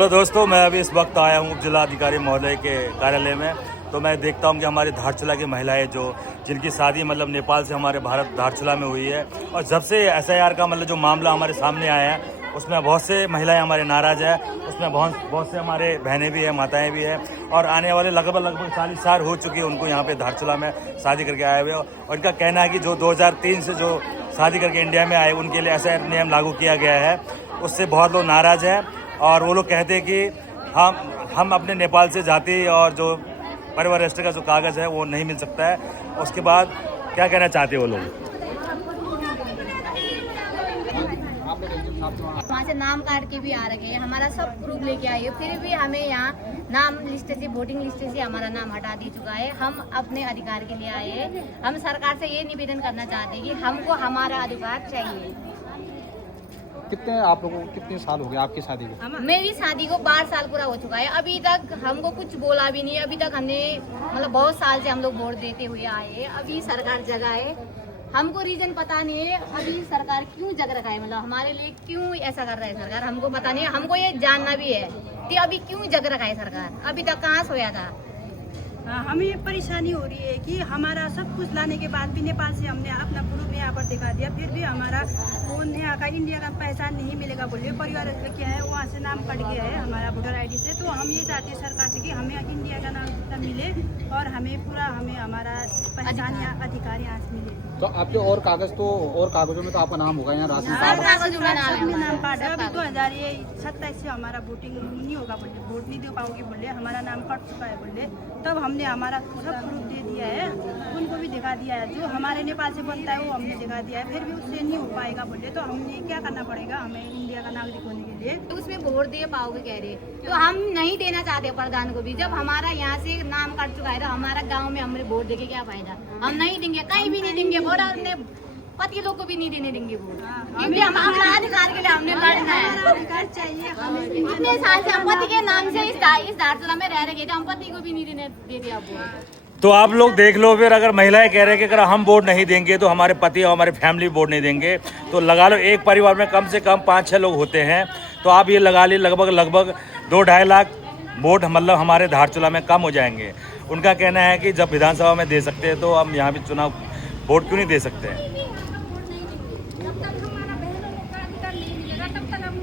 तो दोस्तों, मैं अभी इस वक्त आया हूँ जिलाधिकारी महोदय के कार्यालय में। तो मैं देखता हूँ कि हमारे धारचूला की महिलाएं जिनकी शादी मतलब नेपाल से हमारे भारत धारचूला में हुई है, और जब से SIR का मतलब जो मामला हमारे सामने आया है उसमें बहुत से महिलाएं हमारे नाराज़ है। उसमें बहुत से हमारे बहनें भी हैं, माताएं भी हैं, और आने वाले लगभग 40 साल हो चुके हैं उनको यहाँ पे धारचूला में शादी करके आए हुए। और इनका कहना है कि जो 2003 से जो शादी करके इंडिया में आए उनके लिए ऐसा नियम लागू किया गया है, उससे बहुत लोग नाराज़ हैं। और वो लोग कहते हैं कि हम अपने नेपाल से जाति और जो परिवार रजिस्टर का जो कागज़ है वो नहीं मिल सकता है। उसके बाद क्या कहना चाहते हैं वो लोग? वहाँ से नाम काट के भी आ रखे हैं, हमारा सब प्रूफ लेके आई है, फिर भी हमें यहाँ नाम लिस्ट से, वोटिंग लिस्ट से हमारा नाम हटा दी चुका है। हम अपने अधिकार के लिए आए हैं। हम सरकार से ये निवेदन करना चाहते हैं कि हमको हमारा अधिकार चाहिए। कितने आप लोगों को कितने साल हो गए आपकी शादी को? मेरी शादी को 12 साल पूरा हो चुका है। अभी तक हमको कुछ बोला भी नहीं है। अभी तक हमने मतलब बहुत साल से हम लोग वोट देते हुए आए हैं। अभी सरकार जगह है, हमको रीजन पता नहीं है अभी सरकार क्यों जग रखा है, मतलब हमारे लिए क्यों ऐसा कर रहा है सरकार, हमको पता नहीं है। हमको ये जानना भी है कि अभी क्यों जग रखा है सरकार, अभी तक कहाँ सोया था। हमें ये परेशानी हो रही है कि हमारा सब कुछ लाने के बाद भी नेपाल से हमने अपना प्रूफ यहाँ पर दिखा दिया, फिर भी हमारा वो यहाँ का इंडिया का पहचान नहीं मिलेगा बोलिए। परिवार क्या है वहाँ से नाम कट गया है हमारा वोटर ID से। तो हम ये चाहते हैं सरकार से कि हमें इंडिया का नाम मिले और हमें हमारा पहचान या अधिकार यहाँ से मिले। तो आपके और कागजों में तो आपका नाम होगा यहाँ राशन कार्ड नाम कार्ड है। अभी 2027 से हमारा वोटिंग नहीं होगा बोले, वोट नहीं दे पाओगे बोले, हमारा नाम कट चुका है बोले। तब हमने हमारा सब प्रूफ दे दिया है, उनको भी दिखा दिया है, जो हमारे नेपाल से बनता है वो हमने दिखा दिया है, फिर भी उससे नहीं हो पाएगा बोले। तो हमने क्या करना पड़ेगा हमें इंडिया का नागरिक होने के लिए? तो उसमें वोट दे पाओगे कह रहे, तो हम नहीं देना चाहते प्रधान को भी। जब हमारा यहाँ से नाम कट चुका है तो हमारा गांव में हमें वोट देके क्या फायदा? हम नहीं देंगे, कहीं भी नहीं देंगे वोट, और अपने पति लोग को भी नहीं देने देंगे वोट, क्योंकि हम हमारा अधिकार के लिए हमने लड़ना है। अधिकार चाहिए हमें। इतने साल से हम पति के नाम से इस धारचूला में रह रहे थे, हम पति को भी नहीं देने देते अब वोट। तो आप लोग देख लो, फिर अगर महिलाएं कह रहे हैं कि अगर हम वोट नहीं देंगे तो हमारे पति और हमारी फैमिली वोट नहीं देंगे, तो लगा लो एक परिवार में कम से कम 5-6 लोग होते हैं, तो आप ये लगा ली लगभग 2-2.5 लाख वोट मतलब हमारे धारचूला में कम हो जाएंगे। उनका कहना है कि जब विधानसभा में दे सकते हैं तो हम यहाँ भी चुनाव वोट क्यों नहीं दे सकते हैं? जब तक हमारा बहनों लोग का अधिकार नहीं मिलेगा तब तक हम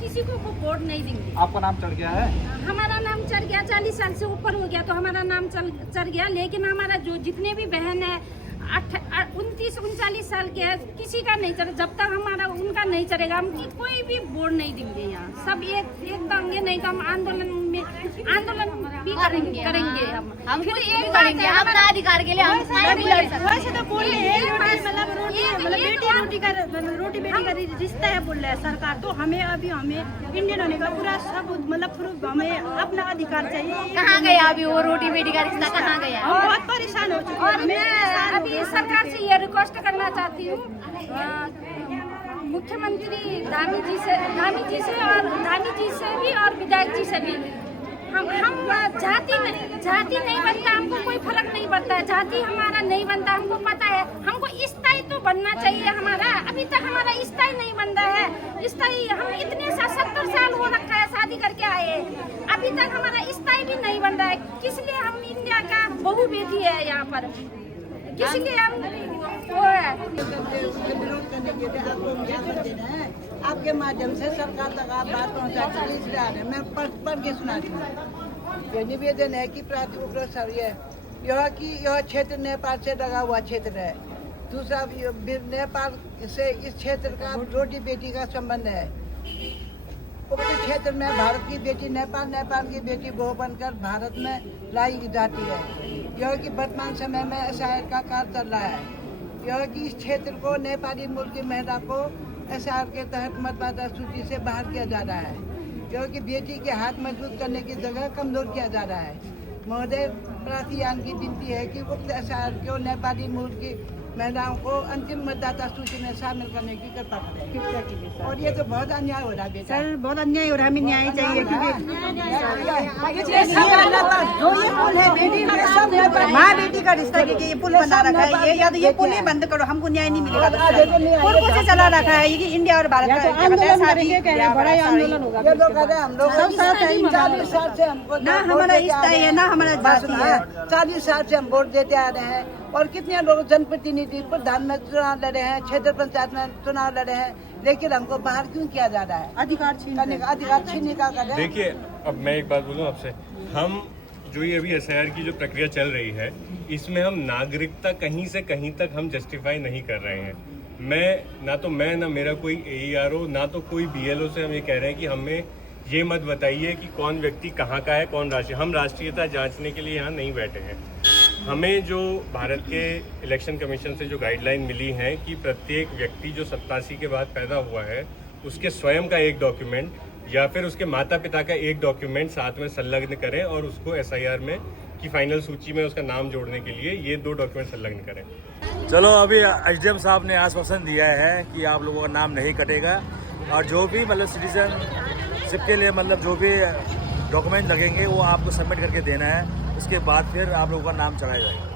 किसी को वोट नहीं देंगे। आपका नाम चढ़ गया है? हमारा नाम चढ़ गया, 40 साल से ऊपर हो गया तो हमारा नाम चढ़ गया, लेकिन हमारा जो जितने भी बहन है 29-39 साल के है, किसी का नहीं चढ़े। जब तक हमारा उनका नहीं चढ़ेगा हम कोई भी वोट नहीं देंगे। यहाँ सब एकदम ये नहीं तो हम आंदोलन भी करेंगे हम फिर एक करेंगे अपना अधिकार के लिए। हम भी लड़ सकते हैं। वैसे तो बोल रहे हैं मतलब रोटी बेटी का रिश्ता है बोल रहा है सरकार। तो हमें इंडियन होने का पूरा सब मतलब प्रूफ, हमें अपना अधिकार चाहिए। कहाँ गया अभी वो रोटी बेटी का रिश्ता, कहाँ गया? हम बहुत परेशान हो चुके हैं। और मैं अभी सरकार से ये रिक्वेस्ट करना चाहती हूँ, मुख्यमंत्री धामी जी से भी और विधायक जी से भी, हम जाति नहीं बनता, हमको कोई फर्क नहीं पड़ता है, जाति हमारा नहीं बनता, हमको पता है। हमको स्थायी तो बनना चाहिए हमारा। अभी तक हमारा स्थायी नहीं बन रहा है। स्थायी हम इतने 70 साल हो रखा है शादी करके आए, अभी तक हमारा स्थायी भी नहीं बन रहा है। किस लिए हम इंडिया का बहू बेटी है यहाँ पर, किसी लिए हम वो है। विरोध करने के लिए आपको ज्ञापन देना है, आपके माध्यम से सरकार तक आप बात पहुँचा चुकी है, इसलिए आ रहे हैं। मैं पढ़ के सुना रही हूँ। ये निवेदन है कि प्राथमिक सर यह क्षेत्र नेपाल से लगा हुआ क्षेत्र है। दूसरा, नेपाल से इस क्षेत्र का रोटी बेटी का संबंध है। उक्त क्षेत्र में भारत की बेटी नेपाल की बेटी बहू बनकर भारत में लाई जाती है। यह कि वर्तमान समय में SIR का कार्य चल रहा है। यह कि इस क्षेत्र को नेपाली मूल की महिला को SIR के तहत मतदाता सूची से बाहर किया जा रहा है। यह कि बेटी के हाथ मजबूत करने की जगह कमजोर किया जा रहा है। महोदय, प्रार्थीयान की विनती है कि उक्त SIR को नेपाली मूल की महिलाओं को अंतिम मतदाता सूची में शामिल करने की कृपा करें। और ये तो बहुत अन्याय हो रहा है बेटा। सर बहुत अन्याय हो रहा है, हमें न्याय चाहिए क्योंकि माँ बेटी का रिश्ता क्योंकि ये पुल बना रखा है, ये या तो ये पुल ही बंद करो, हमको न्याय नहीं मिलेगा। पुल को से चला रखा है ये इंडिया और भारत का आंदोलन करेंगे, बड़ा आंदोलन होगा। ये लोग कह रहे हैं हम लोग 40 साल से हमको ना हमारा रिश्ता है ना हमारा जाति है। 40 साल से हम वोट देते आ रहे हैं और कितने लोग जनप्रतिनिधि प्रधान में चुनाव लड़े हैं, क्षेत्र पंचायत में चुनाव लड़े हैं, लेकिन हमको बाहर क्यों किया जा रहा है? अधिकार करने का अधिकार छीनने का कर रहे हैं। देखिए, अब मैं एक बात बोलूं आपसे, हम जो ये अभी SIR की जो प्रक्रिया चल रही है, इसमें हम नागरिकता कहीं से कहीं तक हम जस्टिफाई नहीं कर रहे हैं। मैं ना मेरा कोई AERO ना तो कोई BLO से हम ये कह रहे हैं कि हमें ये मत बताइए कि कौन व्यक्ति कहाँ का है, कौन राष्ट्रीय। हम राष्ट्रीयता जांचने के लिए यहाँ नहीं बैठे हैं। हमें जो भारत के इलेक्शन कमीशन से जो गाइडलाइन मिली है कि प्रत्येक व्यक्ति जो 87 के बाद पैदा हुआ है उसके स्वयं का एक डॉक्यूमेंट या फिर उसके माता पिता का एक डॉक्यूमेंट साथ में संलग्न करें और उसको SIR में की फाइनल सूची में उसका नाम जोड़ने के लिए ये 2 डॉक्यूमेंट संलग्न करें। चलो, अभी SDM साहब ने आश्वासन दिया है कि आप लोगों का नाम नहीं कटेगा और जो भी मतलब सिटीजनशिप के लिए मतलब जो भी डॉक्यूमेंट लगेंगे वो आपको सबमिट करके देना है, उसके बाद फिर आप लोगों का नाम चढ़ाया जाएगा।